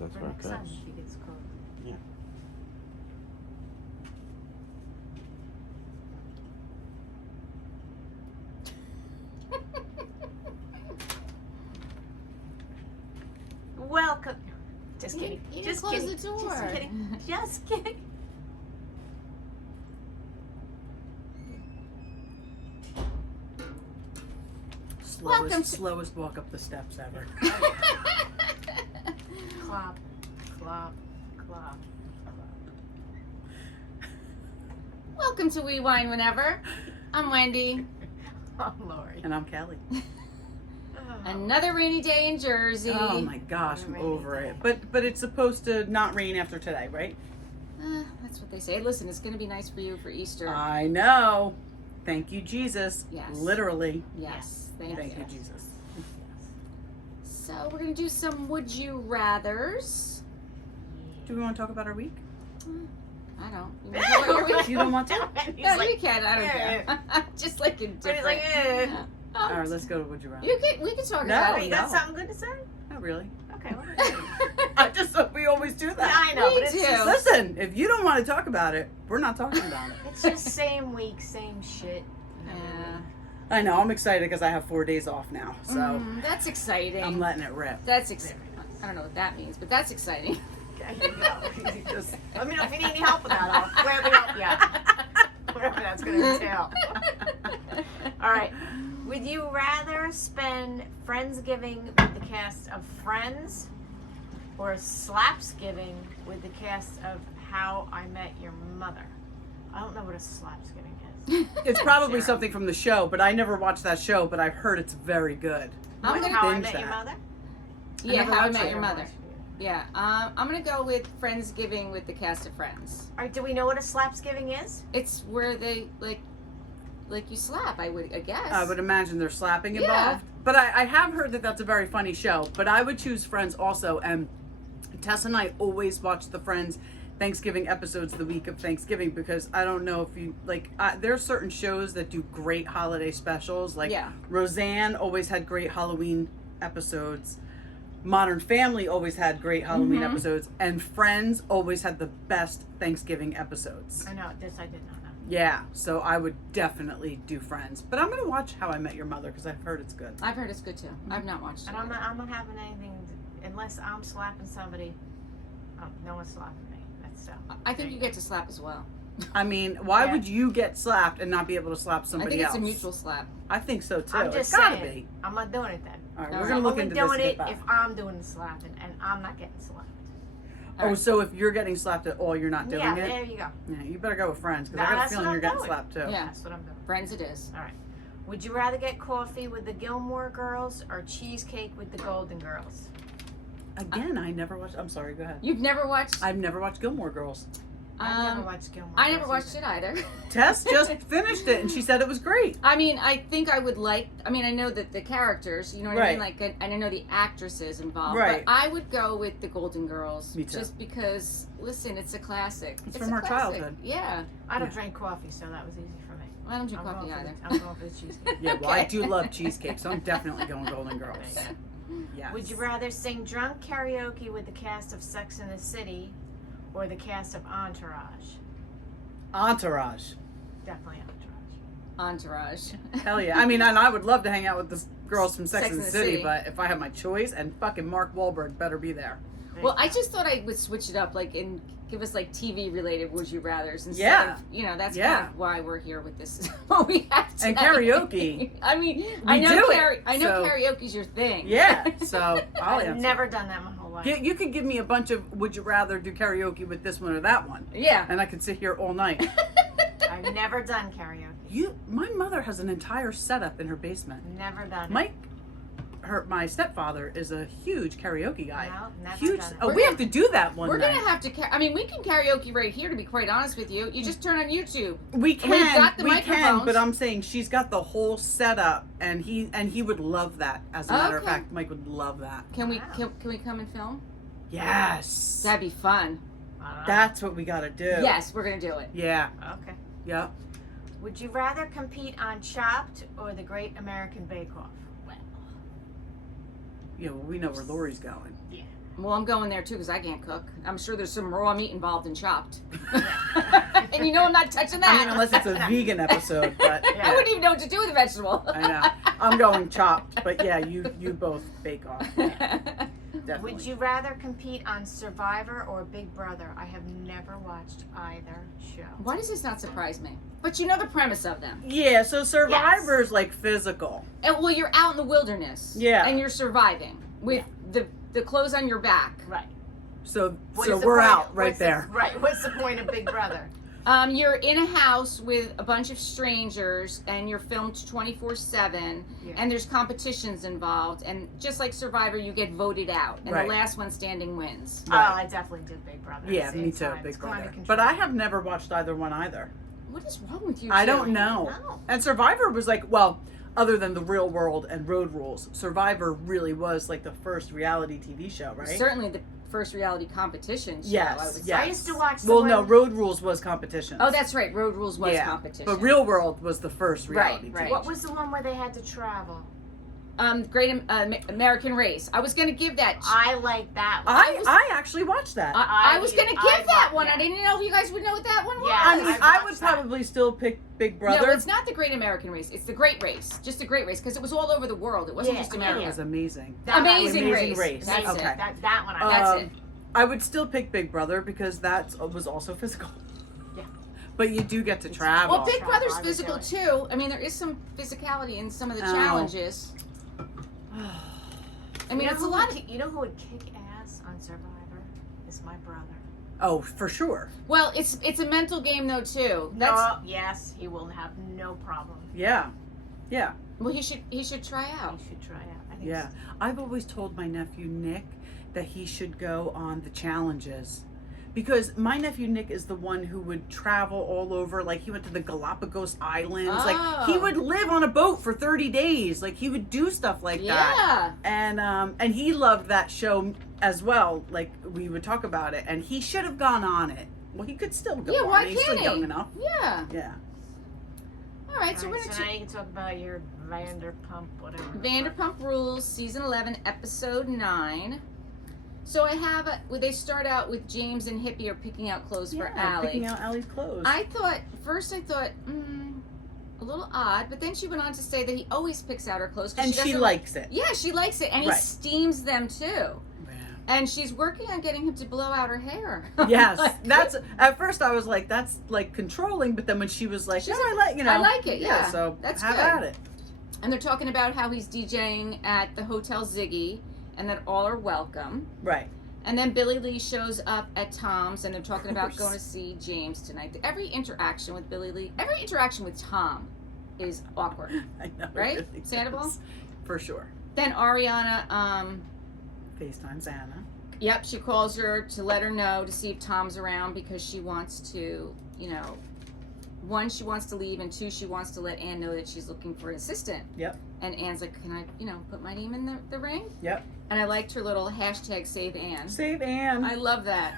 That's For what next it time says. she gets called. Yeah. Welcome. Just kidding. You Just close kidding. the door. Just kidding. Just kidding. Welcome to- Slowest walk up the steps ever. Clop, clop, clop. Welcome to We Wine Whenever. I'm Wendy. Oh, Lori. And I'm Kelly. Another rainy day in Jersey. Oh my gosh, I'm Rainy over day. it. But it's supposed to not rain after today, right? That's what they say. Listen, it's going to be nice for you for Easter. I know. Thank you, Jesus. Yes. Literally. Yes. Thank you. you, Jesus. So we're going to do some Would You Rathers. Do we want to talk about our week? I don't. You want to talk about your week? You don't want to? He's No, like, you can. I don't care. Just like he's indifferent. like, All right, let's go to Would You Rather. We can talk No. about You it. got No. something good to say? Not really. Okay, what are you doing? I just thought we always do Yeah, that. I know, Me but it's too. just, Listen, if you don't want to talk about it, we're not talking about it. it's just same week, same shit. Yeah. I know. I'm excited because I have 4 days off now, so That's exciting. I'm letting it rip. That's exciting. I don't know what that means, but that's exciting. Okay, here you go. Just- Let me know if you need any help with that. I'll gladly help you. Whatever that's going to entail. All right. Would you rather spend Friendsgiving with the cast of Friends or Slapsgiving with the cast of How I Met Your Mother? I don't know what a Slapsgiving is. It's probably Sarah. something from the show, but I never watched that show, but I've heard it's very good. I'm What, gonna How I binge Met Your that. Mother? Yeah, never How I watched Met it. Your Mother. Yeah, I'm gonna go with Friendsgiving with the cast of Friends. All right, do we know what a Slapsgiving is? It's where they like you slap. I guess. I would imagine there's slapping Yeah. involved. But I have heard that that's a very funny show. But I would choose Friends also. And Tess and I always watch the Friends Thanksgiving episodes the week of Thanksgiving because I don't know if you like. There's certain shows that do great holiday specials. Like Yeah. Roseanne always had great Halloween episodes. Modern Family always had great Halloween episodes, and Friends always had the best Thanksgiving episodes. I know, this I did not know. Yeah, so I would definitely do Friends, but I'm gonna watch How I Met Your Mother because I've heard it's good. I've heard it's good too. I've not watched it. And I'm not having anything, unless I'm slapping somebody, no one's slapping me. That's so. I think you get to slap as well. I mean, why Yeah. would you get slapped and not be able to slap I somebody think it's else? a mutual slap. I think so too. I'm It's just gotta saying, be. I'm not doing it then. All right, All we're right. gonna I'm look only into doing this and it get back. if I'm doing the slapping, and I'm not getting slapped. Oh, so if you're getting slapped at all, you're not doing Yeah, it? there you go. Yeah, you better go with Friends because Nah, I got a that's feeling what you're I'm getting doing. slapped too. Yeah. That's what I'm doing. Friends it is. All right. Would you rather get coffee with the Gilmore Girls or cheesecake with the Golden Girls? Again, I never watched. I'm sorry. Go ahead. You've never watched? I've never watched Gilmore Girls. I've never watched Gilmore I Girls never watched either. it either. Tess just finished it and she said it was great. I mean, I think I would like. I mean, I know that the characters, you know what I mean, Right. like, and I know the actresses involved. Right. But I would go with the Golden Girls. Me too. Just because, listen, it's a classic. It's a from our classic. childhood. Yeah. I don't Yeah. drink coffee, so that was easy for me. Well, I don't drink I'm coffee going for either. the- I'm going for the cheesecake. Yeah, well, I Okay. do love cheesecake, so I'm definitely going Golden Girls. There Yes. Would you rather sing drunk karaoke with the cast of Sex and the City or the cast of Entourage? Entourage. Definitely Entourage. Entourage. Hell yeah. I mean, and I would love to hang out with the girls from Sex and the City, but if I have my choice, and fucking Mark Wahlberg better be there. There Well, you I go. just thought I would switch it up, like, and give us like TV related would you rather's instead Yeah. of, you know, that's Yeah. kind of why we're here with this. What we have And tonight. karaoke. I mean, I We know do it, I know so- karaoke's your thing. Yeah, so I'll I've answer. never done that my whole life. You could give me a bunch of would you rather do karaoke with this one or that one, Yeah. and I could sit here all night. I've never done karaoke. My mother has an entire setup in her basement. Never done Mike, my stepfather is a huge karaoke guy. No, never Huge. done it. Oh, We're we gonna- have to do that one We're night. gonna have to. I mean, we can karaoke right here. To be quite honest with you, you just turn on YouTube. We We've can, got the we can, microphones. but I'm saying she's got the whole setup, and he would love that. As a matter of Okay. fact, Mike would love that. Can we? Wow. Can we come and film? Yes, That'd be fun. that's what we gotta do. Yes, we're gonna do it. Yeah. Okay. Yeah. Would you rather compete on Chopped or the Great American Bake Off? Yeah. Well, we know where Lori's going. Yeah. Well, I'm going there too because I can't cook. I'm sure there's some raw meat involved in Chopped. And you know I'm not touching that. I mean, unless it's a vegan episode, but I wouldn't even know what to do with a vegetable. I know. I'm going Chopped, but yeah, you both bake off. Definitely. Would you rather compete on Survivor or Big Brother? I have never watched either show. Why does this not surprise me? But you know the premise of them. Yeah, so Survivor's like physical. And, well, you're out in the wilderness. Yeah. And you're surviving with the clothes on your back. Right. So What is the we're point- out right what's the- there. Right. What's the point of Big Brother? You're in a house with a bunch of strangers, and you're filmed 24/7, and there's competitions involved. And just like Survivor, you get voted out, and Right. the last one standing wins. Oh, I definitely did Big Brother. Yeah, at the me same too, time. Big It's climate Brother. control. But I have never watched either one either. What is wrong with you? I two? don't know. No. And Survivor was like, well, other than The Real World and Road Rules, Survivor really was like the first reality TV show, right? Certainly the first reality competition show. Yes, I would say. yes. I used to watch. The Well, one- no, Road Rules was competition. Oh, that's right. Road Rules was yeah. competition. But Real World was the first reality Right. TV. What was the one where they had to travel? Great American Race. I was going to give that. I like that one. I actually watched that. I was going to give that one. yeah. I didn't know if you guys would know what that one was. Yeah, I mean, I I would watched that. probably still pick Big Brother. No, it's not the Great American Race. It's the Great Race. Just the Great Race because it was all over the world. It wasn't Yeah, just It America. was amazing. Amazing Amazing Race. Race. That's Okay. it. That one I That's liked. it. I would still pick Big Brother because that was also physical. Yeah. But you do get to travel. Well, Big Brother's I would physical do too. I mean, there is some physicality in some of the Oh. challenges. I mean, it's a lot. You know who would kick ass on Survivor? Is my brother. Oh, for sure. Well, it's a mental game though too. No, yes, he will have no problem. Yeah. Yeah. Well, he should try out. He should try out. I think Yeah. I've always told my nephew Nick that he should go on the challenges. Because my nephew Nick is the one who would travel all over. Like, he went to the Galapagos Islands. Like, he Oh. would live on a boat for 30 days. Like, he would do stuff like that. Yeah. And he loved that show as well. Like, we would talk about it. And he should have gone on it. Well, he could still go Yeah, on why it. He's can't still he? young enough. Yeah. Yeah. All right, so we're so gonna now you can talk about your Vanderpump, whatever. Vanderpump Rules, season 11, episode 9. So I have they start out with James and Hippie are picking out clothes for Allie. Picking out Allie's clothes. I thought a little odd, but then she went on to say that he always picks out her clothes. 'Cause and she doesn't likes it. Yeah, she likes it, and he Right. steams them too. Yeah. And she's working on getting him to blow out her hair. Yes, Like, that's at first I was like, that's like controlling, but then when she was like, She's I like, I like it, yeah. so That's have good. at it. And they're talking about how he's DJing at the Hotel Ziggy, and that all are welcome. Right. And then Billy Lee shows up at Tom's, and they're talking about course. going to see James tonight. Every interaction with Billy Lee, every interaction with Tom is awkward. I know. Right? it really Sandoval? is. For sure. Then Ariana, FaceTime's Anna. yep, she calls her to let her know to see if Tom's around because she wants to, one, she wants to leave, and two, she wants to let Ann know that she's looking for an assistant. Yep. And Ann's like, can I, put my name in the ring? Yep. And I liked her little hashtag save Ann. Save Ann. I love that.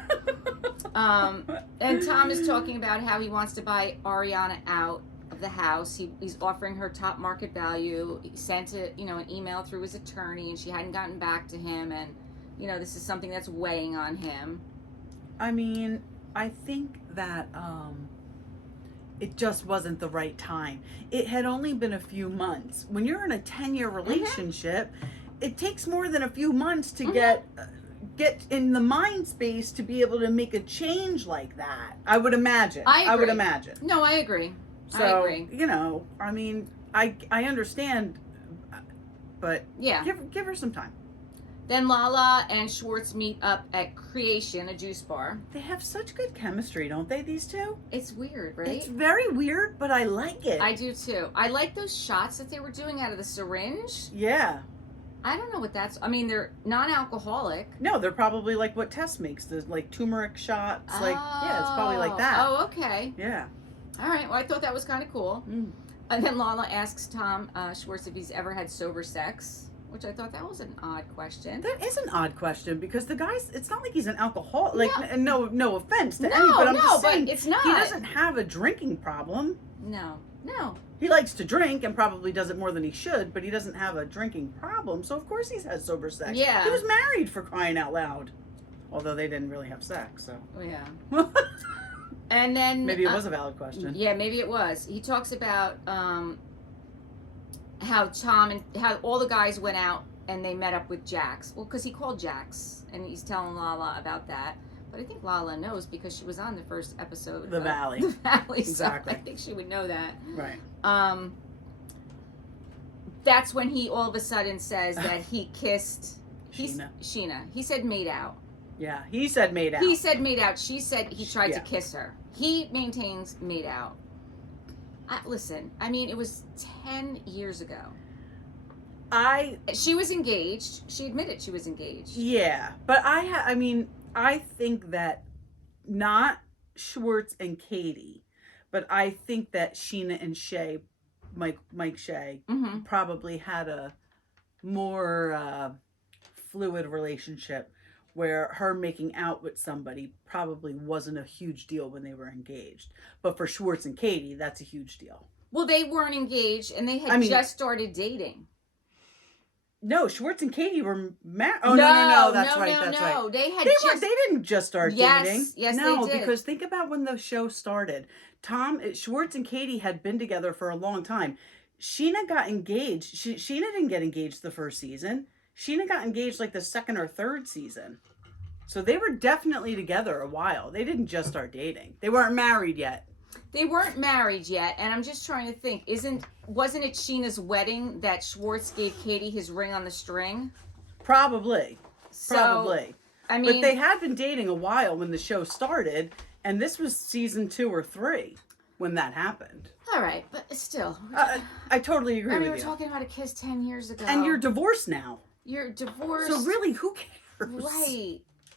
And Tom is talking about how he wants to buy Ariana out of the house. He's offering her top market value. He sent an email through his attorney, and she hadn't gotten back to him. And this is something that's weighing on him. I mean, I think that it just wasn't the right time. It had only been a few months. When you're in a 10-year relationship, it takes more than a few months to get in the mind space to be able to make a change like that. I would imagine. I would agree. imagine. No, I agree. So, I agree. I mean, I understand, but Yeah. give her some time. Then Lala and Schwartz meet up at Creation, a juice bar. They have such good chemistry, don't they, these two? It's weird, right? It's very weird, but I like it. I do too. I like those shots that they were doing out of the syringe. Yeah. I don't know what that's. I mean, they're non-alcoholic. No, they're probably like what Tess makes. There's like turmeric shots. Like, yeah, it's probably like that. Oh, okay. Yeah. All right. Well, I thought that was kind of cool. Mm. And then Lala asks Tom Schwartz if he's ever had sober sex, which I thought that was an odd question. That is an odd question because the guy's, it's not like he's an alcoholic. Like, no offense to No, any, but I'm no, just but saying, it's not. he doesn't have a drinking problem. No. No. He likes to drink and probably does it more than he should, but he doesn't have a drinking problem, so of course he's had sober sex. Yeah. He was married, for crying out loud. Although they didn't really have sex, so. Oh, yeah. And then Maybe it was a valid question. Yeah, maybe it was. He talks about how Tom and how all the guys went out and they met up with Jax. Well, because he called Jax, and he's telling Lala about that. But I think Lala knows because she was on the first episode. The Valley. The Valley. Exactly. So I think she would know that. Right. That's when he all of a sudden says that he kissed Scheana. He said made out. Yeah, he said made out. He said made out. She said he tried to Yeah. kiss her. He maintains made out. Listen, I mean, it was 10 years ago. She was engaged. She admitted she was engaged. Yeah, but I think that not Schwartz and Katie, but I think that Scheana and Shay, Mike Shay, Mm-hmm. probably had a more fluid relationship where her making out with somebody probably wasn't a huge deal when they were engaged. But for Schwartz and Katie, that's a huge deal. Well, they weren't engaged, and they had just started dating. No, Schwartz and Katie were married. Oh, no. That's right. They had They didn't just start dating. Yes, no, they did. Because think about when the show started. Schwartz and Katie had been together for a long time. Scheana got engaged. Scheana didn't get engaged the first season. Scheana got engaged like the second or third season. So they were definitely together a while. They didn't just start dating. They weren't married yet. They weren't married yet, and I'm just trying to think. Wasn't it Sheena's wedding that Schwartz gave Katie his ring on the string? Probably. I mean, But they had been dating a while when the show started, and this was season 2 or 3 when that happened. All right, but still. I totally agree with you. We were talking about a kiss 10 years ago. And you're divorced now. You're divorced. So really, who cares?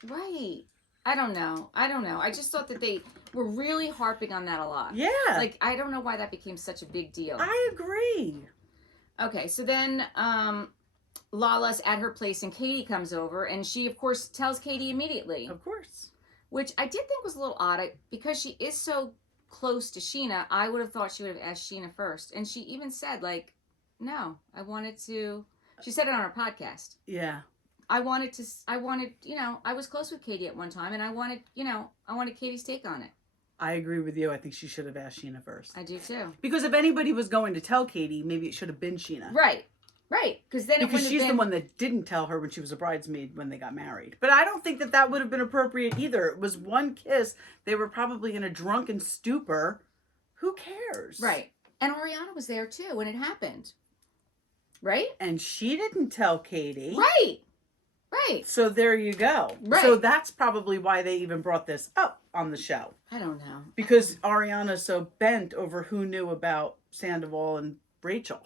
Right. I don't know. I just thought that they were really harping on that a lot. Yeah. Like, I don't know why that became such a big deal. I agree. Okay, so then Lala's at her place and Katie comes over, and she, of course, tells Katie immediately. Of course. Which I did think was a little odd. Because she is so close to Scheana, I would have thought she would have asked Scheana first. And she even said, like, no, I wanted to... She said it on her podcast. Yeah. I wanted, I was close with Katie at one time, and I wanted Katie's take on it. I agree with you. I think she should have asked Scheana first. I do too. Because if anybody was going to tell Katie, maybe it should have been Scheana. Right. Because she's the one that didn't tell her when she was a bridesmaid when they got married. But I don't think that would have been appropriate either. It was one kiss. They were probably in a drunken stupor. Who cares? Right. And Ariana was there too when it happened. Right? And she didn't tell Katie. Right. So there you go. Right. So that's probably why they even brought this up on the show. I don't know. Because Ariana's so bent over who knew about Sandoval and Rachel.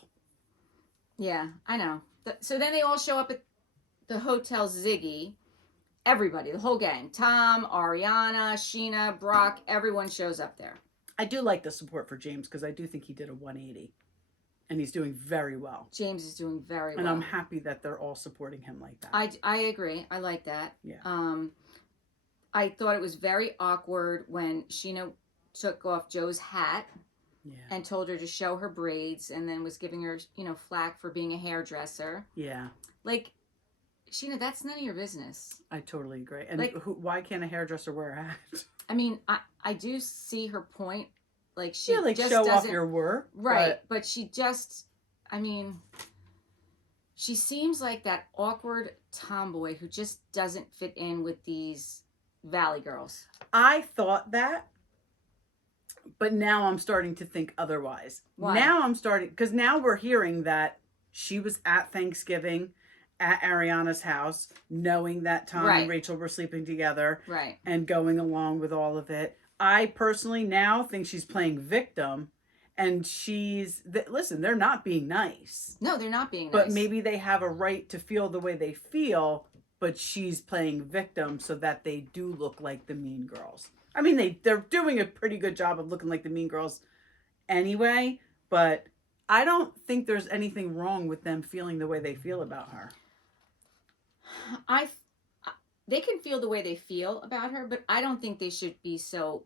Yeah, I know. So then they all show up at the Hotel Ziggy. Everybody, the whole gang. Tom, Ariana, Scheana, Brock, everyone shows up there. I do like the support for James because I do think he did a 180. And he's doing very well. James is doing very well. And I'm happy that they're all supporting him like that. I agree. I like that. Yeah. I thought it was very awkward when Scheana took off Joe's hat and told her to show her braids and then was giving her, flack for being a hairdresser. Yeah. Like, Scheana, that's none of your business. I totally agree. And why can't a hairdresser wear a hat? I mean, I do see her point. Like, she just show doesn't, off your work. Right. But she just, she seems like that awkward tomboy who just doesn't fit in with these Valley girls. I thought that, but now I'm starting to think otherwise. Why? Now because now we're hearing that she was at Thanksgiving at Ariana's house, knowing that Tom and Rachel were sleeping together. Right. And going along with all of it. I personally now think she's playing victim, and listen, they're not being nice. No, they're not being nice. But maybe they have a right to feel the way they feel, but she's playing victim so that they do look like the mean girls. I mean, they're doing a pretty good job of looking like the mean girls anyway, but I don't think there's anything wrong with them feeling the way they feel about her. They can feel the way they feel about her, but I don't think they should be so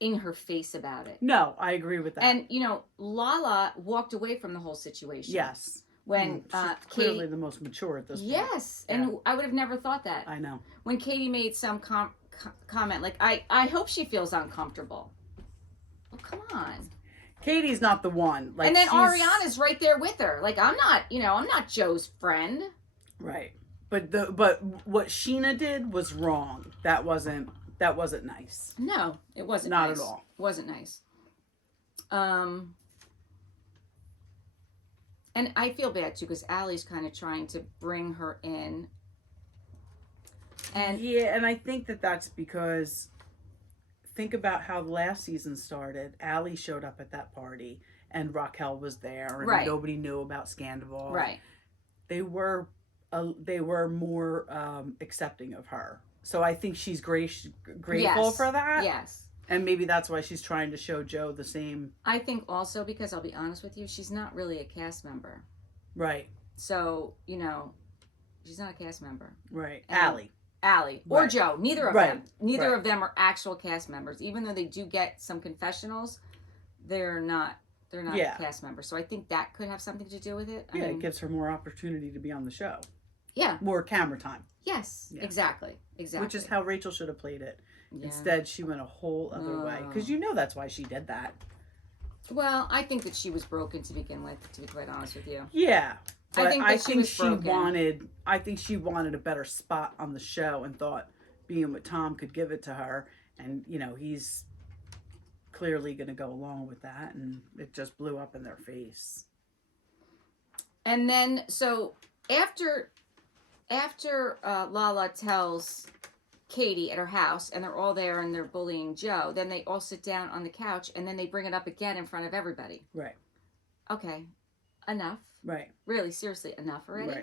in her face about it. No, I agree with that. And, you know, Lala walked away from the whole situation. Yes. When she's clearly the most mature at this point. Yes, and I would have never thought that. I know. When Katie made some comment, like, I hope she feels uncomfortable. Well, come on. Katie's not the one. Like, and then Ariana's right there with her. Like, I'm not Joe's friend. Right. But what Scheana did was wrong. That wasn't nice. No, it wasn't not nice. at all. It wasn't nice. And I feel bad too because Allie's kind of trying to bring her in. And yeah, and I think that's because think about how last season started. Allie showed up at that party and Raquel was there and nobody knew about Scandal. Right. They were more accepting of her. So I think she's grateful for that. Yes. And maybe that's why she's trying to show Joe the same. I think also because I'll be honest with you, she's not really a cast member. Right. So, you know, she's not a cast member. Right. And Allie. Or Joe. Neither of them. Neither of them are actual cast members. Even though they do get some confessionals, they're not cast members. So I think that could have something to do with it. Yeah, it gives her more opportunity to be on the show. Yeah. More camera time. Yes. Yeah. Exactly. Which is how Rachel should have played it. Yeah. Instead, she went a whole other way. Because you know that's why she did that. Well, I think that she was broken to begin with, to be quite honest with you. Yeah. But I think she wanted a better spot on the show and thought being with Tom could give it to her. And, you know, he's clearly going to go along with that. And it just blew up in their face. And then, so after Lala tells Katie at her house and they're all there and they're bullying Joe, then they all sit down on the couch and then they bring it up again in front of everybody. Right. Okay. Enough. Right. Really, seriously, enough already?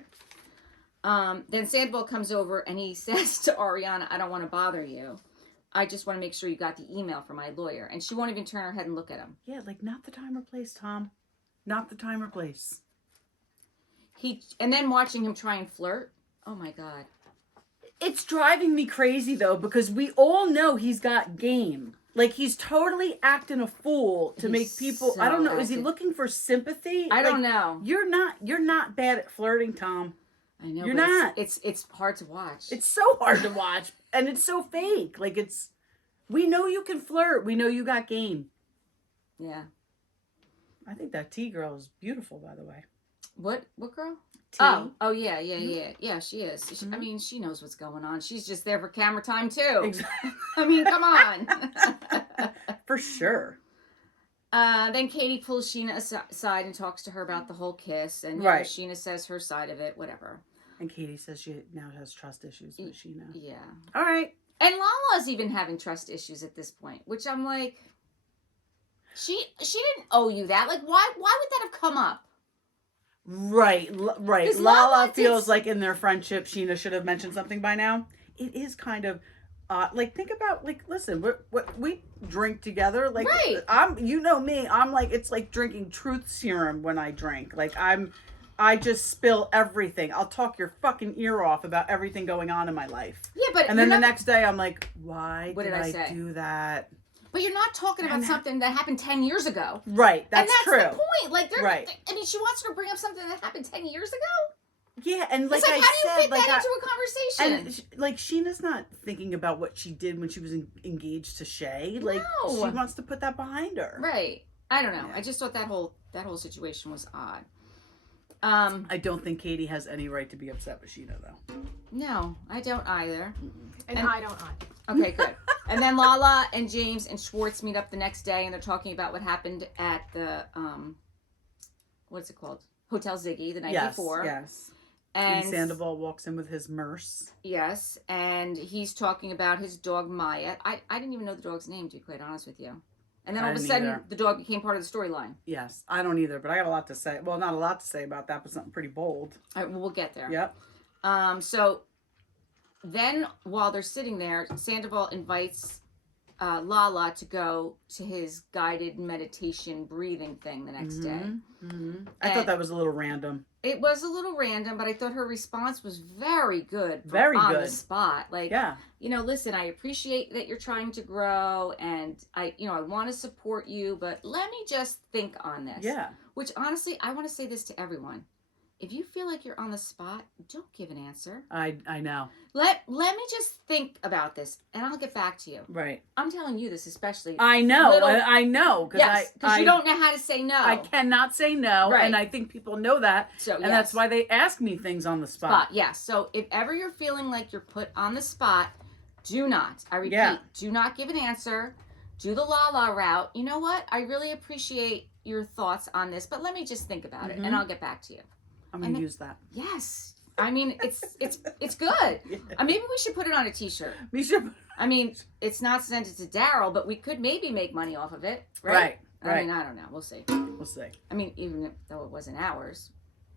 Right. Then Sandoval comes over and he says to Ariana, I don't want to bother you. I just want to make sure you got the email from my lawyer. And she won't even turn her head and look at him. Yeah, like not the time or place, Tom. Not the time or place. And then watching him try and flirt. Oh my God. It's driving me crazy though, because we all know he's got game. Like he's totally acting a fool to make people. So I don't know. Is he looking for sympathy? I don't know. You're not bad at flirting, Tom. I know. You're not. It's hard to watch. It's so hard to watch, and it's so fake. Like it's. We know you can flirt. We know you got game. Yeah. I think that T girl is beautiful, by the way. What girl? T. Oh yeah, she is. Mm-hmm. I mean, she knows what's going on. She's just there for camera time too. Exactly. I mean, come on. For sure. Then Katie pulls Scheana aside and talks to her about the whole kiss, and Scheana says her side of it, whatever. And Katie says she now has trust issues with Scheana. Yeah. All right. And Lala's even having trust issues at this point, which I'm like, she didn't owe you that. Like, why would that have come up? Right. Lala feels like in their friendship, Scheana should have mentioned something by now. It is kind of, like, think about, like, listen, we drink together. Like, you know me, I'm like, it's like drinking truth serum when I drink. Like, I just spill everything. I'll talk your fucking ear off about everything going on in my life. Yeah, and then the next day, I'm like, why did I do that? But you're not talking about something that happened 10 years ago. Right, that's true. And that's the point. Like, I mean, she wants to bring up something that happened 10 years ago? Yeah, and like how do you fit like, that into a conversation? And like, Sheena's not thinking about what she did when she was engaged to Shay. Like, she wants to put that behind her. Right. I don't know. Yeah. I just thought that whole situation was odd. I don't think Katie has any right to be upset with Scheana, though. No, I don't either. And I don't either. Okay, good. And then Lala and James and Schwartz meet up the next day, and they're talking about what happened at the what's it called? Hotel Ziggy the night before. Yes. And Sandoval walks in with his Merce. Yes, and he's talking about his dog Maya. I didn't even know the dog's name, to be quite honest with you. And then all of a sudden, the dog became part of the storyline. Yes, I don't either, but I got a lot to say. Well, not a lot to say about that, but something pretty bold. All right, well, we'll get there. Yep. So then, while they're sitting there, Sandoval invites Lala to go to his guided meditation breathing thing the next day. I thought that was a little random. It was a little random, but I thought her response was very good. Very on good. The spot. Like, listen, I appreciate that you're trying to grow, and I want to support you, but let me just think on this. Yeah. Which, honestly, I want to say this to everyone. If you feel like you're on the spot, don't give an answer. I know. Let me just think about this, and I'll get back to you. Right. I'm telling you this especially. I know. I know. Yes, because you don't know how to say no. I cannot say no, right. and I think people know that. So, and that's why they ask me things on the spot. Yes. So if ever you're feeling like you're put on the spot, do not. I repeat, do not give an answer. Do the Lala route. You know what? I really appreciate your thoughts on this, but let me just think about it, and I'll get back to you. I'm going to use that. Yes. I mean, it's good. Yeah. Maybe we should put it on a t-shirt. We should. I mean, it's not sent it to Daryl, but we could maybe make money off of it, right? I mean, I don't know. We'll see. We'll see. I mean, even though it wasn't ours,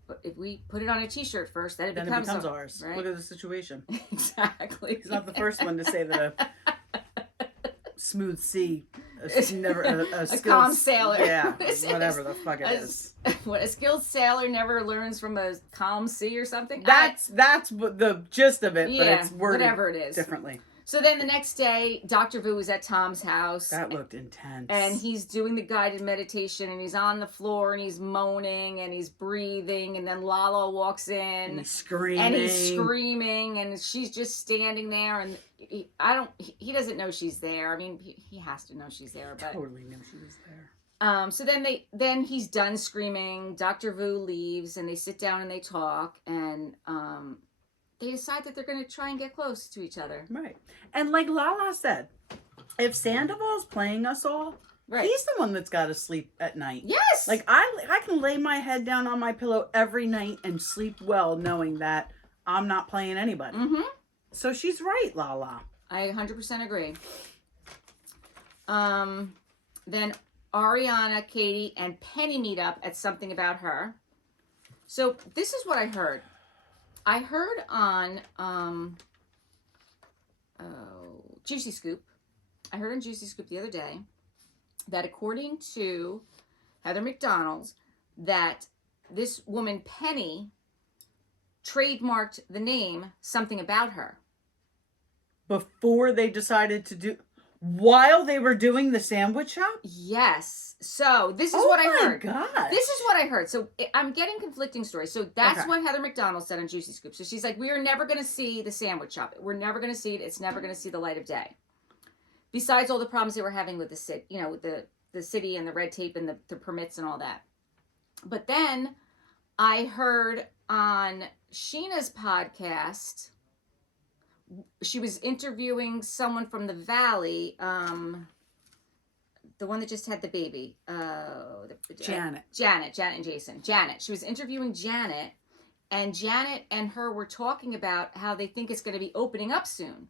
but if we put it on a t-shirt first, then it becomes ours. Right? Look at the situation. Exactly. He's not the first one to say that a smooth sea, a calm sailor. Yeah, whatever the fuck it is. What, a skilled sailor never learns from a calm sea or something? That's what the gist of it, but it's worded whatever it is. differently. So then the next day, Dr. Vu was at Tom's house. That looked intense. And he's doing the guided meditation, and he's on the floor, and he's moaning, and he's breathing, and then Lala walks in. And he's screaming. And she's just standing there, and he doesn't know she's there. I mean, he has to know she's there, but totally knew she was there. So then he's done screaming. Dr. Vu leaves, and they sit down and they talk, and they decide that they're going to try and get close to each other. Right. And like Lala said, if Sandoval's playing us all, right, he's the one that's got to sleep at night. Yes. Like I can lay my head down on my pillow every night and sleep well knowing that I'm not playing anybody. Mm-hmm. So she's right, Lala. I 100% agree. Then Ariana, Katie, and Penny meet up at Something About Her. So this is what I heard. I heard on Juicy Scoop. I heard on Juicy Scoop the other day that according to Heather McDonald, that this woman Penny trademarked the name Something About Her. Before they decided to do... While they were doing the sandwich shop? Yes. So this is what I heard. Oh my God. This is what I heard. So I'm getting conflicting stories. So that's what Heather McDonald said on Juicy Scoop. So she's like, we are never going to see the sandwich shop. We're never going to see it. It's never going to see the light of day. Besides all the problems they were having with the city, with the city and the red tape and the permits and all that. But then I heard on Scheana's podcast, she was interviewing someone from the Valley, the one that just had the baby. Janet and Jason. Janet. She was interviewing Janet, and Janet and her were talking about how they think it's going to be opening up soon.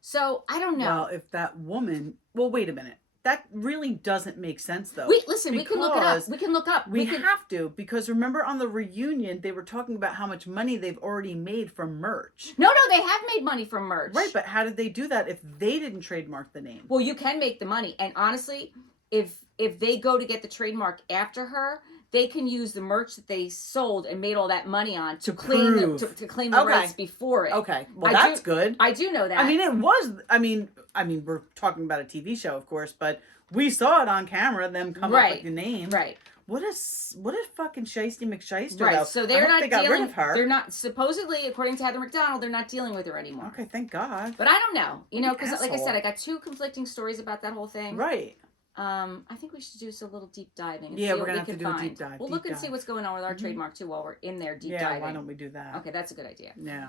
So, I don't know. Well, if that woman... Well, wait a minute. That really doesn't make sense, though. Listen, we can look it up. We can look up. We have to, because remember on the reunion, they were talking about how much money they've already made from merch. No, they have made money from merch. Right, but how did they do that if they didn't trademark the name? Well, you can make the money. And honestly, if they go to get the trademark after her, they can use the merch that they sold and made all that money on to claim the rights before it. Okay, well that's good. I do know that. I mean, it was. I mean, we're talking about a TV show, of course, but we saw it on camera. Them come up with the name. Right. What a fucking Shiesty McShyster. Right. Though. So they're not they got rid of her. They're not, supposedly, according to Heather McDonald, they're not dealing with her anymore. Okay, thank God. But I don't know. Because like I said, I got two conflicting stories about that whole thing. Right. I think we should do a little deep diving. And yeah, see we're gonna what have to do a deep dive. We'll look and see what's going on with our trademark too while we're in there deep diving. Yeah, why don't we do that? Okay, that's a good idea. Yeah.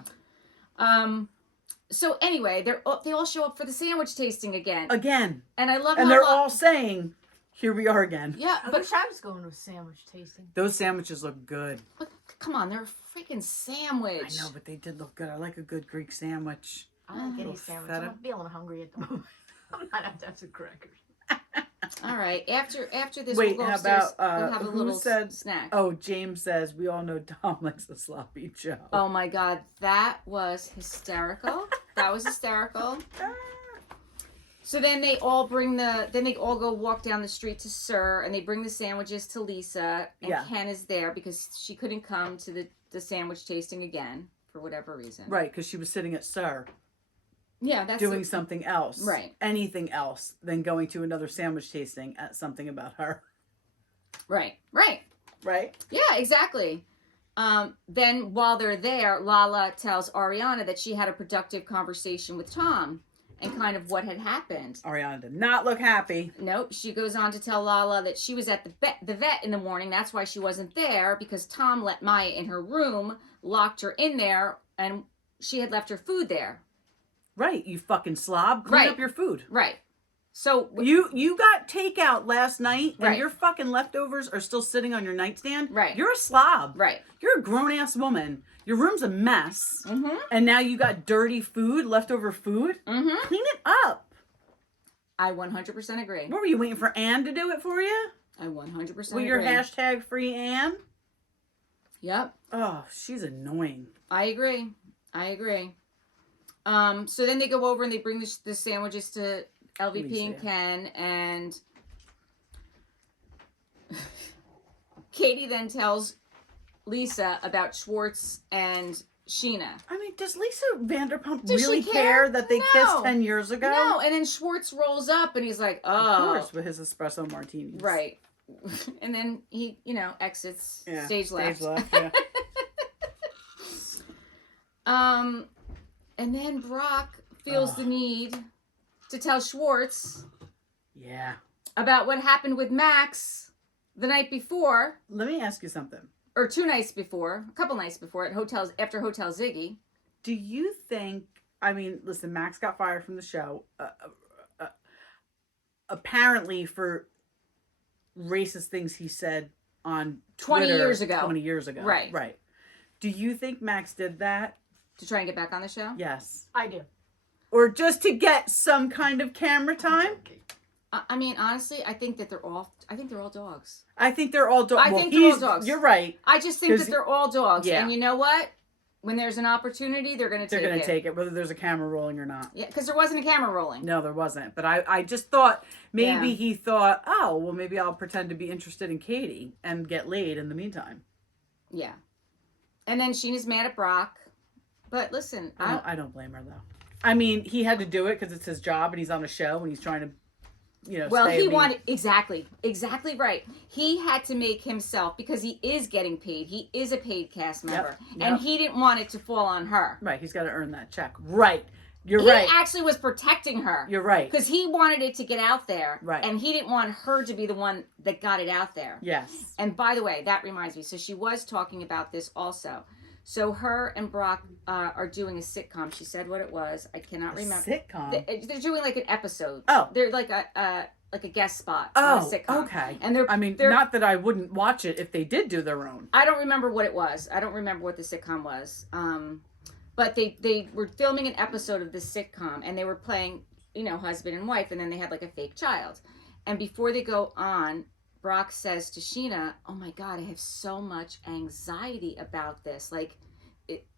So anyway, they all show up for the sandwich tasting again. And I love. And they're all saying, "Here we are again." Yeah, but I was going to a sandwich tasting. Those sandwiches look good. But come on, they're a freaking sandwich. I know, but they did look good. I like a good Greek sandwich. I like any sandwich. I'm feeling hungry at the moment. I'm not have to have some crackers. All right. After this, wait, we'll go how upstairs. about we'll have a little snack. Oh, James says we all know Tom likes a sloppy Joe. Oh my God, that was hysterical. So then they all go walk down the street to Sir, and they bring the sandwiches to Lisa, and Ken is there because she couldn't come to the sandwich tasting again for whatever reason. Right, because she was sitting at Sir. Yeah, that's doing something else. Right. Anything else than going to another sandwich tasting at something about her. Right. Right? Yeah, exactly. Then while they're there, Lala tells Ariana that she had a productive conversation with Tom and kind of what had happened. Ariana did not look happy. Nope. She goes on to tell Lala that she was at the vet in the morning. That's why she wasn't there, because Tom let Maya in her room, locked her in there, and she had left her food there. Right, you fucking slob. Clean up your food. Right. So you got takeout last night, and Right. your fucking leftovers are still sitting on your nightstand. Right. You're a slob. Right. You're a grown ass woman. Your room's a mess, and now you got dirty food, leftover food. Clean it up. I 100% agree. What were you waiting for Anne to do it for you? I 100% With agree. your hashtag free Anne? Yep. Oh, she's annoying. I agree. So then they go over and they bring the sandwiches to LVP and Ken, and Katie then tells Lisa about Schwartz and Scheana. I mean, does Lisa Vanderpump Does really she care that they No. kissed 10 years ago? No, and then Schwartz rolls up and he's like, oh. Of course, with his espresso martinis. Right. And then he, exits stage left. Yeah. And then Brock feels the need to tell Schwartz about what happened with Max the night before. Let me ask you something. Or 2 nights before, a couple nights before, after Hotel Ziggy. Do you think, I mean, listen, Max got fired from the show, apparently for racist things he said on 20 Twitter years ago. 20 years ago. Right. Do you think Max did that? To try and get back on the show? Yes. I do. Or just to get some kind of camera time? I mean, honestly, I think they're all dogs. I think they're all dogs. I think they're all dogs. You're right. I just think that they're all dogs. Yeah. And you know what? When there's an opportunity, they're going to take it. They're going to take it, whether there's a camera rolling or not. Yeah, because there wasn't a camera rolling. No, there wasn't. But I just thought, maybe he thought, oh, well, maybe I'll pretend to be interested in Katie and get laid in the meantime. Yeah. And then Sheena's mad at Brock. But listen, I don't blame her, though. I mean, he had to do it because it's his job and he's on a show and he's trying to, well, he wanted, exactly right. He had to make himself, because he is getting paid. He is a paid cast member. Yep. And he didn't want it to fall on her. Right, he's got to earn that check. Right. You're he right. He actually was protecting her. You're right. Because he wanted it to get out there. Right. And he didn't want her to be the one that got it out there. Yes. And by the way, that reminds me. So she was talking about this also. So her and Brock are doing a sitcom. She said what it was. I cannot remember. Sitcom? They're doing like an episode. Oh. They're like a guest spot on a sitcom. Okay. And they're not that I wouldn't watch it if they did do their own. I don't remember what it was. I don't remember what the sitcom was. But they were filming an episode of this sitcom, and they were playing, husband and wife, and then they had like a fake child. And before they go on, Brock says to Scheana, "Oh my God, I have so much anxiety about this. Like,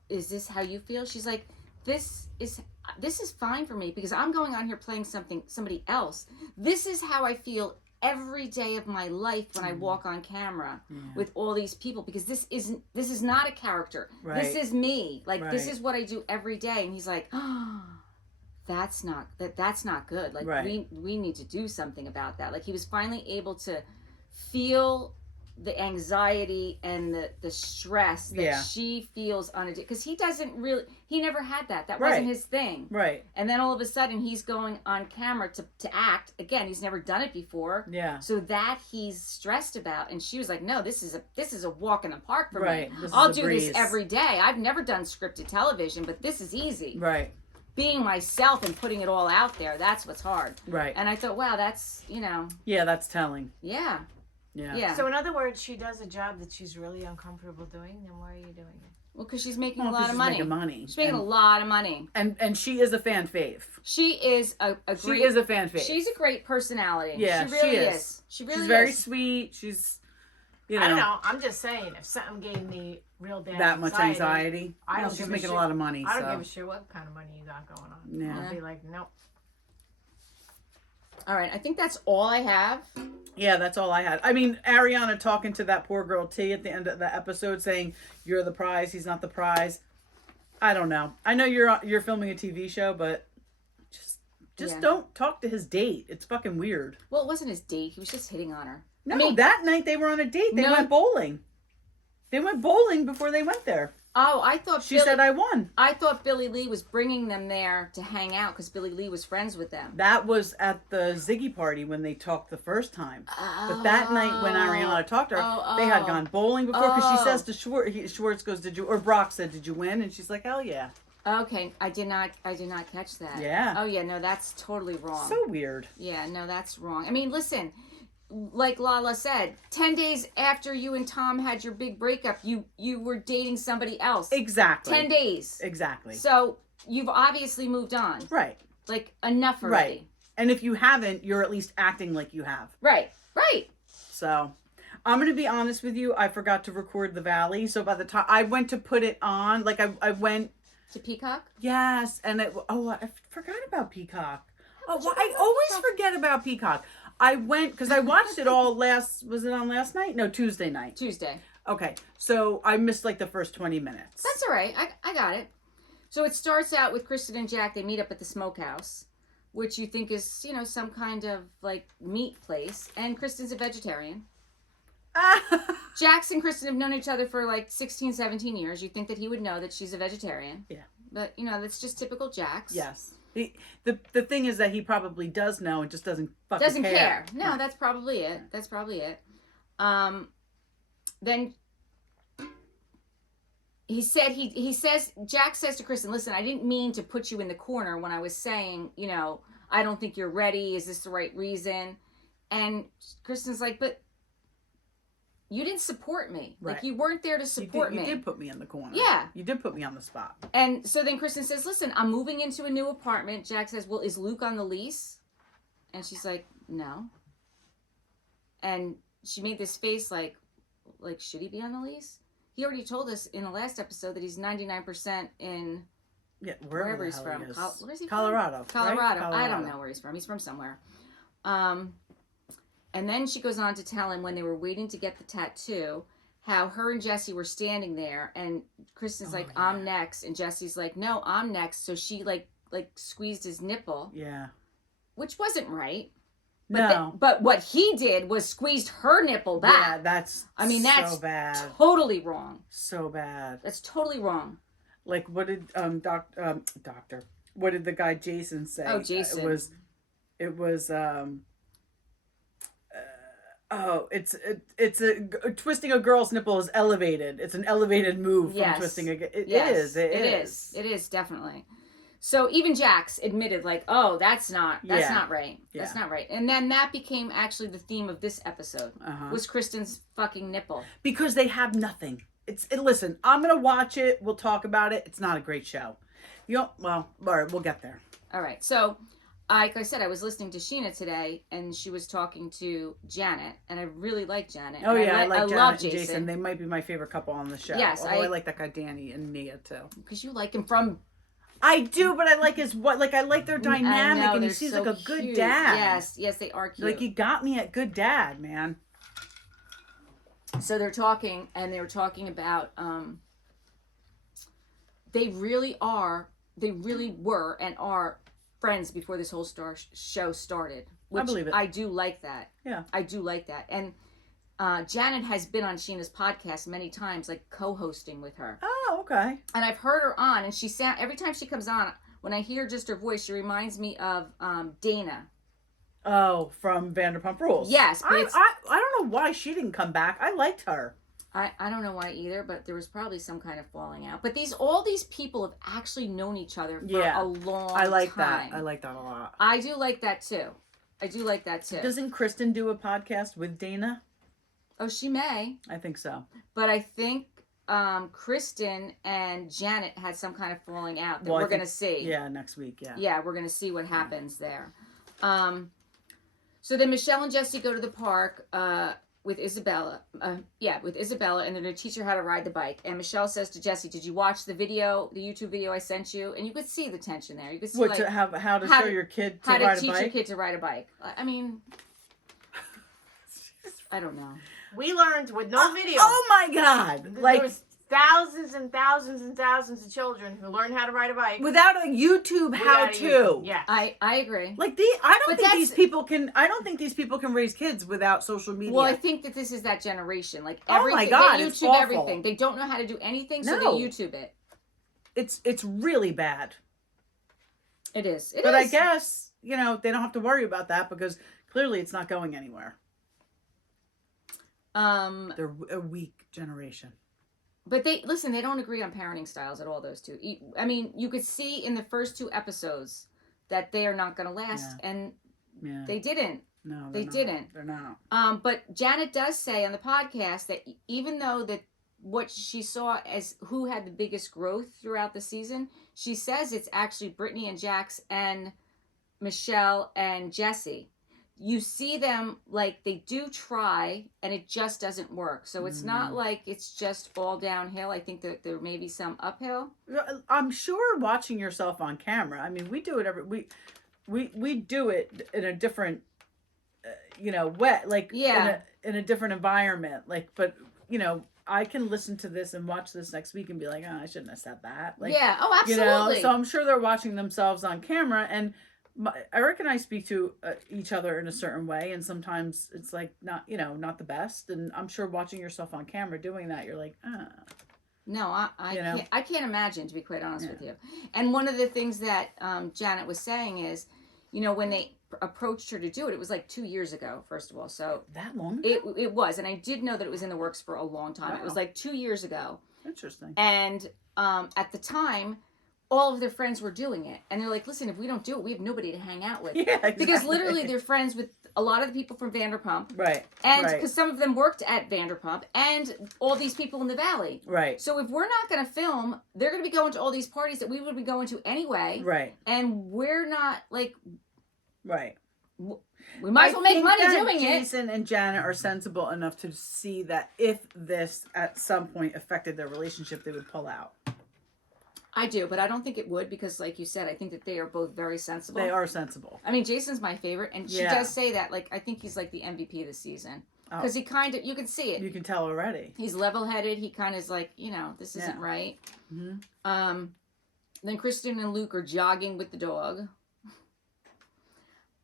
is this how you feel?" She's like, This is fine for me because I'm going on here playing somebody else. This is how I feel every day of my life when I walk on camera with all these people, because this is not a character. Right. This is me. Like, Right. this is what I do every day. And he's like, oh, that's not good. Like, Right. we need to do something about that. Like, he was finally able to feel the anxiety and the stress that she feels on it, because he never had that. That wasn't his thing. Right. And then all of a sudden he's going on camera to act again. He's never done it before. Yeah. So that he's stressed about, and she was like, "No, this is a walk in the park for me. I'll do this every day. I've never done scripted television, but this is easy." Right. Being myself and putting it all out there, that's what's hard. Right. And I thought, wow, that's, Yeah, that's telling. Yeah. Yeah. So in other words, she does a job that she's really uncomfortable doing. Then why are you doing it? Well, because she's making a lot of money. She's making a and, lot of money. And she is a fan fave. She is a great... She is a fan fave. She's a great personality. Yeah, she really is. She really is. She's very sweet. She's, I don't know. I'm just saying, if something gave me real bad that much anxiety. I don't she's making a lot of money. I don't give a shit what kind of money you got going on. Yeah. I'd be like, nope. All right, I think that's all I have. Yeah, that's all I had. I mean, Ariana talking to that poor girl T at the end of the episode saying, "You're the prize, he's not the prize." I don't know. I know you're filming a TV show, but just don't talk to his date. It's fucking weird. Well, it wasn't his date. He was just hitting on her. No, I mean, that night they were on a date. They went bowling. They went bowling before they went there. Oh, I thought she said I won. I thought Billy Lee was bringing them there to hang out because Billy Lee was friends with them. That was at the Ziggy party when they talked the first time. But that night when Ariana talked to her, they had gone bowling before because she says to Schwartz goes, "Did you?" Or Brock said, "Did you win?" And she's like, "Hell yeah." Okay, I did not catch that. Yeah. Oh yeah, no, that's totally wrong. So weird. Yeah, no, that's wrong. I mean, listen. Like Lala said, 10 days after you and Tom had your big breakup, you were dating somebody else. Exactly. 10 days. Exactly. So you've obviously moved on. Right. Like, enough already. Right. And if you haven't, you're at least acting like you have. Right. Right. So, I'm going to be honest with you. I forgot to record the Valley. So by the time I went to put it on, like I went... To Peacock? Yes. And I forgot about Peacock. I always forget about Peacock. I went, because I watched it all was it on last night? No, Tuesday night. Tuesday. Okay. So I missed like the first 20 minutes. That's all right. I got it. So it starts out with Kristen and Jack. They meet up at the smokehouse, which you think is, some kind of like meat place. And Kristen's a vegetarian. Jax and Kristen have known each other for like 16, 17 years. You think that he would know that she's a vegetarian. Yeah. But, that's just typical Jax. Yes. The thing is that he probably does know and just doesn't care. No, that's probably it. That's probably it. Then Jack says to Kristen, "Listen, I didn't mean to put you in the corner when I was saying, I don't think you're ready. Is this the right reason?" And Kristen's like, "But you didn't support me. Right. Like, you weren't there to support me. You did put me in the corner. Yeah. You did put me on the spot." And so then Kristen says, "Listen, I'm moving into a new apartment." Jack says, "Well, is Luke on the lease?" And she's like, "No." And she made this face like, should he be on the lease? He already told us in the last episode that he's 99% in wherever he's from. Where is he Colorado. from? Colorado. Right? I don't know where he's from. He's from somewhere. And then she goes on to tell him when they were waiting to get the tattoo, how her and Jesse were standing there, and Kristen's like, "I'm next," and Jesse's like, "No, I'm next." So she like squeezed his nipple. Yeah. Which wasn't right. No. But what he did was squeezed her nipple back. Yeah, that's that's so bad. Totally wrong. So bad. That's totally wrong. Like, what did Doctor? What did the guy Jason say? Oh, Jason. It was it's twisting a girl's nipple is elevated. It's an elevated move from twisting a. It is definitely. So even Jax admitted, like, "Oh, that's not right. That's not right." And then that became actually the theme of this episode was Kristen's fucking nipple, because they have nothing. Listen, I'm gonna watch it. We'll talk about it. It's not a great show. All right, we'll get there. All right, so. Like I said, I was listening to Scheana today, and she was talking to Janet, and I really like Janet. Oh, yeah, I like Janet love and Jason. They might be my favorite couple on the show. Yes. Although I like that guy Danny and Nia, too. Because you like him from... I do, but I like I like their dynamic, and he seems like a good dad. Yes, they are cute. Like, he got me at good dad, man. So they're talking, and they were talking about... They really were and are... friends before this whole show started. Which I believe it. I do like that. Yeah. I do like that. And Janet has been on Scheana's podcast many times, like co-hosting with her. Oh, okay. And I've heard her on, and every time she comes on, when I hear just her voice, she reminds me of Dana. Oh, from Vanderpump Rules. Yes. But I don't know why she didn't come back. I liked her. I don't know why either, but there was probably some kind of falling out. But all these people have actually known each other for a long time. I like that. I like that a lot. I do like that too. Doesn't Kristen do a podcast with Dana? Oh, she may. I think so. But I think Kristen and Janet had some kind of falling out that we're going to see. Yeah, next week, yeah. Yeah, we're going to see what happens there. So then Michelle and Jesse go to the park with Isabella. With Isabella, and they're going to teach her how to ride the bike. And Michelle says to Jesse, "Did you watch the YouTube video I sent you?" And you could see the tension there. You could see how to show your kid to ride a bike. How to teach your kid to ride a bike. I mean, I don't know. We learned with no video. Oh my God! There was thousands and thousands and thousands of children who learned how to ride a bike without a YouTube how-to. Yeah, I agree. Like I don't think these people can raise kids without social media. Well, I think that this is that generation. Like oh everything, my God, they it's YouTube awful. everything. They don't know how to do anything, so No. they YouTube it. It's really bad. It is. But I guess they don't have to worry about that because clearly it's not going anywhere. They're a weak generation. But they don't agree on parenting styles at all, those two. I mean, you could see in the first 2 episodes that they are not going to last, and they didn't. No, they didn't. They're not. But Janet does say on the podcast that even though that what she saw as who had the biggest growth throughout the season, she says it's actually Brittany and Jax and Michelle and Jesse. You see them, like, they do try, and it just doesn't work. So it's not like it's just all downhill. I think that there may be some uphill. I'm sure watching yourself on camera, I mean, we do it we do it in a different, way, like, in a different environment. Like, but, I can listen to this and watch this next week and be like, oh, I shouldn't have said that. Like, yeah, oh, absolutely. So I'm sure they're watching themselves on camera, and Eric and I speak to each other in a certain way, and sometimes it's like not the best. And I'm sure watching yourself on camera doing that, you're like, No, I can't imagine, to be quite honest with you. And one of the things that Janet was saying is, when they approached her to do it, it was like 2 years ago, first of all. So that long ago? It was, and I did know that it was in the works for a long time. Wow. It was like 2 years ago. Interesting. And at the time, all of their friends were doing it. And they're like, listen, if we don't do it, we have nobody to hang out with. Yeah, exactly. Because literally they're friends with a lot of the people from Vanderpump. Right. And because some of them worked at Vanderpump and all these people in the Valley. Right. So if we're not going to film, they're going to be going to all these parties that we would be going to anyway. Right. And we're not, like... Right. We might as well make money doing it. Jason and Janet are sensible enough to see that if this at some point affected their relationship, they would pull out. I do, but I don't think it would because, like you said, I think that they are both very sensible. They are sensible. I mean, Jason's my favorite, and she does say that. Like, I think he's like the MVP of the season because he kind of, you can see it. You can tell already. He's level-headed. He kind of is like, this isn't right. Mm-hmm. Then Kristen and Luke are jogging with the dog.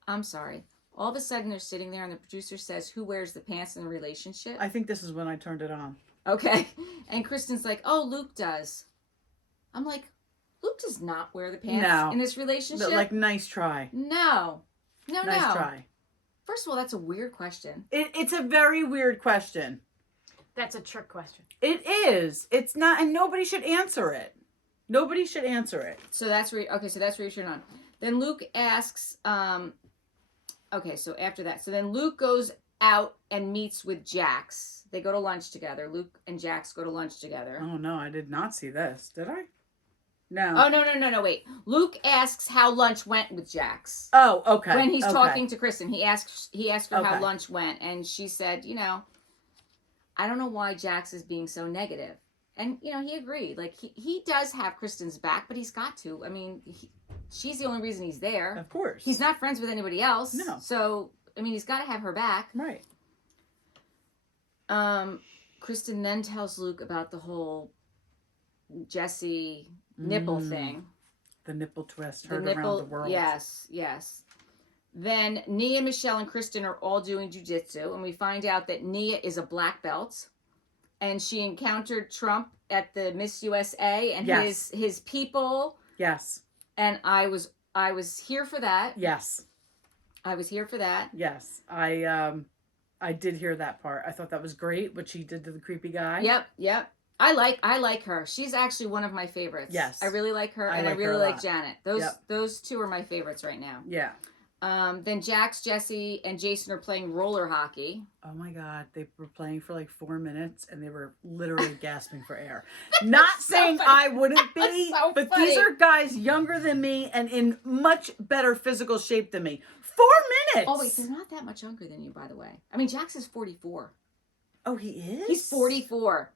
I'm sorry. All of a sudden, they're sitting there, and the producer says, "Who wears the pants in the relationship?" I think this is when I turned it on. Okay, and Kristen's like, "Oh, Luke does." I'm like, Luke does not wear the pants in this relationship. But, like, nice try. No. Nice try. First of all, that's a weird question. It's a very weird question. That's a trick question. It is. It's not, and nobody should answer it. Nobody should answer it. So that's where you turn on. Then Luke asks, okay, so after that. So then Luke goes out and meets with Jax. They go to lunch together. Luke and Jax go to lunch together. Oh, no, I did not see this. Did I? No. Oh, no, wait. Luke asks how lunch went with Jax. Oh, okay. When he's talking to Kristen, he asked her how lunch went, and she said, I don't know why Jax is being so negative. And, he agreed. Like, he does have Kristen's back, but he's got to. I mean, she's the only reason he's there. Of course. He's not friends with anybody else. No. So, I mean, he's got to have her back. Right. Kristen then tells Luke about the whole Jesse nipple thing. The nipple twist heard around the world. Yes. Then Nia, Michelle, and Kristen are all doing jujitsu, and we find out that Nia is a black belt, and she encountered Trump at the Miss USA and his people. Yes. And I was here for that. Yes. I was here for that. Yes. I did hear that part. I thought that was great what she did to the creepy guy. Yep. I like her. She's actually one of my favorites. Yes. I really like her, and I really like Janet. Those two are my favorites right now. Yeah. Then Jax, Jesse, and Jason are playing roller hockey. Oh my God. They were playing for like 4 minutes and they were literally gasping for air. Not saying I wouldn't be, but these are guys younger than me and in much better physical shape than me. 4 minutes. Oh wait, they're not that much younger than you, by the way. I mean, Jax is 44. Oh, he is? He's 44.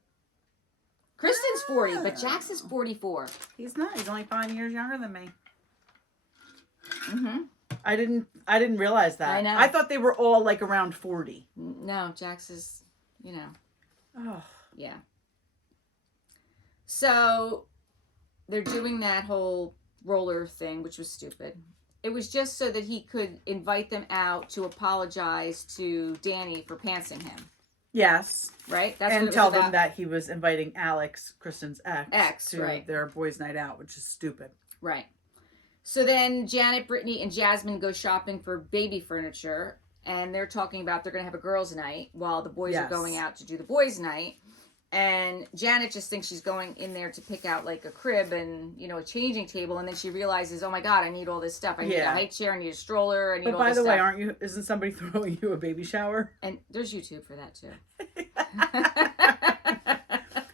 Kristen's 40, but Jax is 44. He's not. He's only 5 years younger than me. Mm-hmm. I didn't realize that. I know. I thought they were all like around 40. No, Jax is, you know. Oh. Yeah. So they're doing that whole roller thing, which was stupid. It was just so that he could invite them out to apologize to Danny for pantsing him. Yes. Right? That's and what it was tell about. them that he was inviting Alex, Kristen's ex, to right. their boys' night out, which is stupid. Right. So then Janet, Brittany, and Jasmine go shopping for baby furniture, and they're talking about they're going to have a girls' night while the boys are going out to do the boys' night. And Janet just thinks she's going in there to pick out like a crib and, you know, a changing table, and then she realizes, oh my God, I need all this stuff. I need a high chair, I need a stroller, I need all this stuff. But by the way, isn't somebody throwing you a baby shower? And there's YouTube for that too.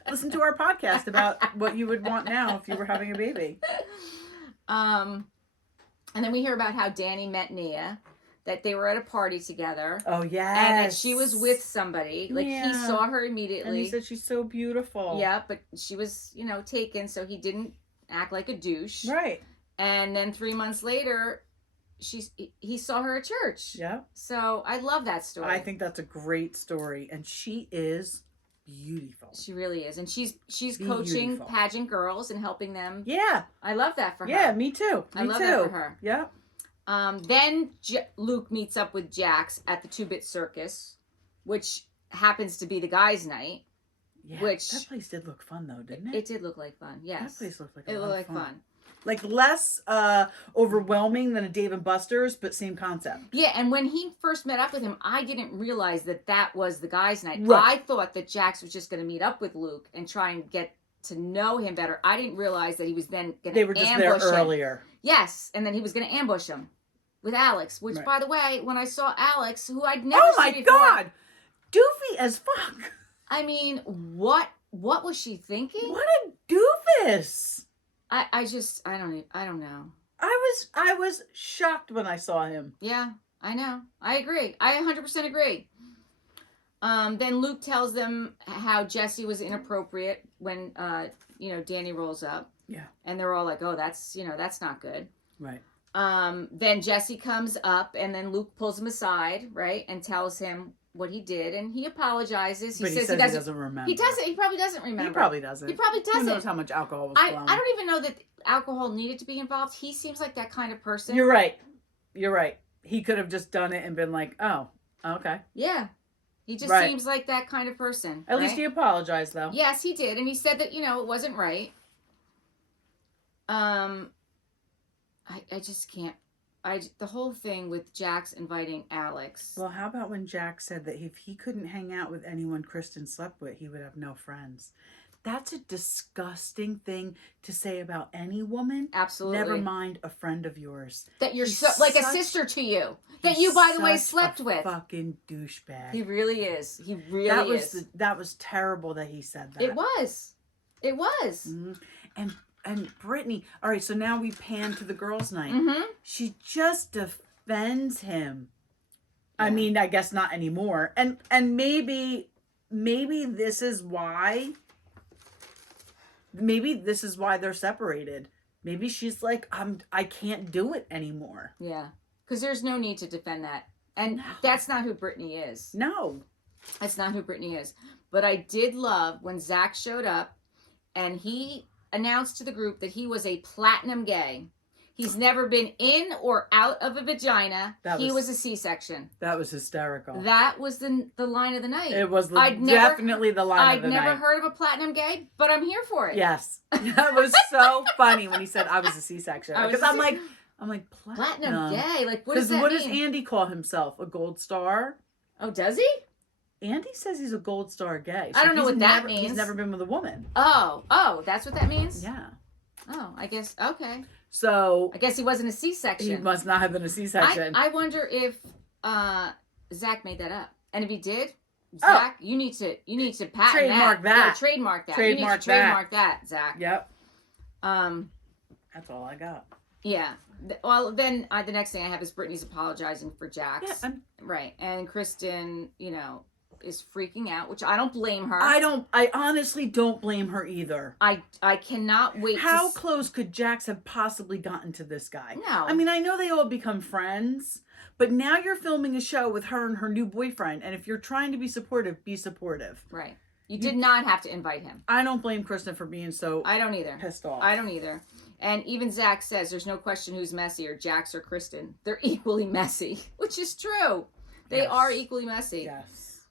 Listen to our podcast about what you would want now if you were having a baby. And then we hear about how Danny met Nia, that they were at a party together. Oh, yes. And that she was with somebody. Like, he saw her immediately. And he said she's so beautiful. Yeah, but she was, you know, taken, so he didn't act like a douche. Right. And then 3 months later, he saw her at church. Yeah. So I love that story. I think that's a great story. And she is beautiful. She really is. And she's coaching pageant girls and helping them. Yeah. I love that for her. Yeah, me too. I love that for her. Yeah. Then Luke meets up with Jax at the 2-Bit Circus, which happens to be the guys' night. Yeah, which that place did look fun though, didn't it? It did look like fun. Yes, that place looked like it looked like fun. Like less overwhelming than a Dave and Buster's, but same concept. Yeah, and when he first met up with him, I didn't realize that was the guys' night. Right. I thought that Jax was just going to meet up with Luke and try and get to know him better. I didn't realize that he was then going to ambush him. They were just there earlier. Yes, and then he was going to ambush him with Alex, which, by the way, when I saw Alex, who I'd never seen before. Oh, my God! Doofy as fuck! I mean, what was she thinking? What a doofus! I don't know. I was shocked when I saw him. Yeah, I know. I agree. I 100% agree. Then Luke tells them how Jesse was inappropriate when, Danny rolls up. Yeah. And they're all like, oh, that's not good. Right. Then Jesse comes up and then Luke pulls him aside, right? And tells him what he did, and he apologizes. But he says he doesn't remember. He doesn't. He probably doesn't remember. He probably doesn't. Who knows how much alcohol was flowing? I don't even know that alcohol needed to be involved. He seems like that kind of person. You're right. He could have just done it and been like, oh, okay. Yeah. He just seems like that kind of person. At least he apologized, though. Yes, he did. And he said that, it wasn't right. I just can't. The whole thing with Jax inviting Alex. Well, how about when Jax said that if he couldn't hang out with anyone Kristen slept with, he would have no friends? That's a disgusting thing to say about any woman. Absolutely. Never mind a friend of yours. That you're like a sister to you. That you, by the way, slept with. Fucking douchebag. He really is. He really is. That was terrible that he said that. It was. Mm-hmm. And Brittany, all right, so now we pan to the girls' night. Mm-hmm. She just defends him. Yeah. I mean, I guess not anymore. And maybe this is why. Maybe this is why they're separated. Maybe she's like, I can't do it anymore. Yeah, because there's no need to defend that, and that's not who Brittany is. No, that's not who Brittany is. But I did love when Zach showed up, and he announced to the group that he was a platinum gay. He's never been in or out of a vagina. He was a C-section. That was hysterical. That was the line of the night. It was definitely the line of the night. I'd never heard of a platinum gay, but I'm here for it. Yes. That was so funny when he said I was a C-section. Because I'm like platinum gay? Like, what does that mean? Because what does Andy call himself? A gold star? Oh, does he? Andy says he's a gold star gay. So I don't know what that means. He's never been with a woman. Oh, that's what that means? Yeah. Oh, I guess, okay. So I guess he wasn't a C-section. He must not have been a C-section. I wonder if Zach made that up. And if he did, Zach, you need to patent trademark that. Yeah, trademark that. You need to trademark that, Zach. Yep. That's all I got. Yeah. Well, then the next thing I have is Brittany's apologizing for Jax. Yeah, right. And Kristen, is freaking out, which I don't blame her. I honestly don't blame her either. I cannot wait. How close could Jax have possibly gotten to this guy? No. I mean, I know they all become friends, but now you're filming a show with her and her new boyfriend, and if you're trying to be supportive, be supportive. Right. You did not have to invite him. I don't blame Kristen for being so I don't either. pissed off. I don't either. And even Zach says there's no question who's messier, Jax or Kristen. They're equally messy, which is true. They Yes. are equally messy. Yes.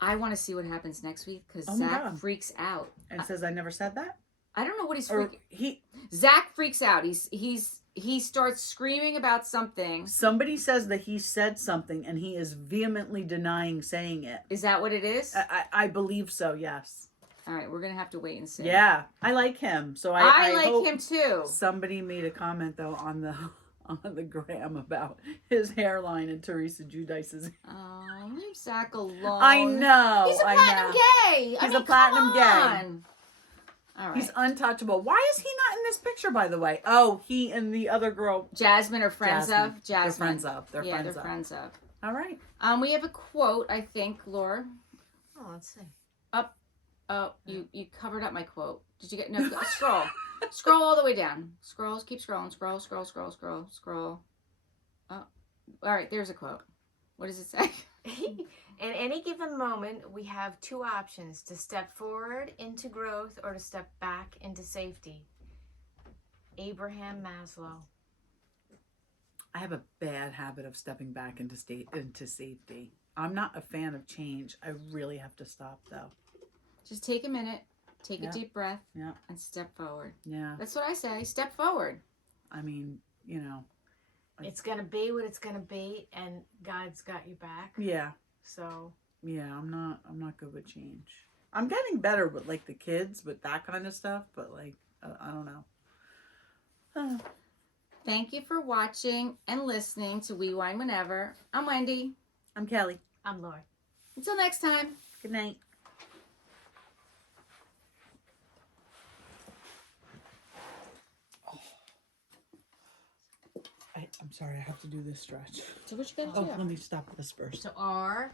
I want to see what happens next week because Oh my Zach God. freaks out. And says, I never said that? I don't know what he's Or freaking. Zach freaks out. He starts screaming about something. somebody says that he said something and he is vehemently denying saying it. Is that what it is? I believe so, yes. All right, we're gonna have to wait and see. Yeah, I like him. So I like hope him too. Somebody made a comment though on the gram about his hairline and Teresa Giudice's. Oh, leave Zach alone. I know. He's a I platinum know. gay. He's a platinum gay. on. All right. He's untouchable. Why is he not in this picture, by the way? Oh, he and the other girl. Jasmine are friends of. Jasmine. They're friends of. They're yeah, friends they're of. friends of. All right. We have a quote, I think, Laura. Oh, let's see. Oh, you covered up my quote. Did you get no? Scroll. Scroll all the way down. Scroll. Keep scrolling. Scroll. Oh, all right. There's a quote. What does it say? In any given moment, we have two options: to step forward into growth or to step back into safety. Abraham Maslow. I have a bad habit of stepping back into safety. I'm not a fan of change. I really have to stop though. Just take a minute, take a deep breath, Yeah. and step forward. Yeah. That's what I say. Step forward. I mean, you know. It's gonna be what it's gonna be, and God's got your back. Yeah. So Yeah, I'm not good with change. I'm getting better with like the kids with that kind of stuff, but like I don't know. Thank you for watching and listening to We Wine Whenever. I'm Wendy. I'm Kelly. I'm Lord. Until next time. Good night. I'm sorry, I have to do this stretch. So what you gotta Oh, do? let me stop this first. So R